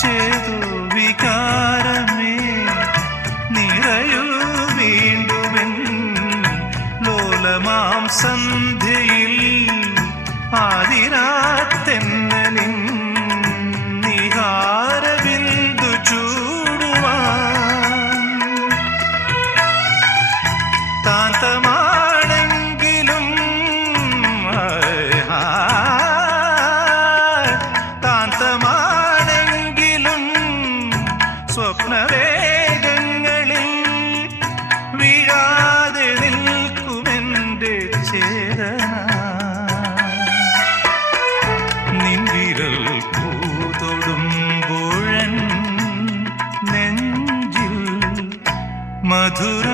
ചേതോ വികാരമേ നിറയൂ വീണ്ടുമെൻ ലോലമാം സന്ധ്യയിൽ ആതിരാത്തെന്നലിൻ നിഹാരബിന്ദു ചൂടുവാൻ താന്തമാണെങ്കിലും താന്തമാണെങ്കിലും സ്വപ്നവേഗങ്ങളിൽ വീഴാതെ നിൽക്കുമെൻ്റെ ചേതന നിൻവിരൽ പൂതൊടുമ്പോഴൻ നെഞ്ചിൽ മധുര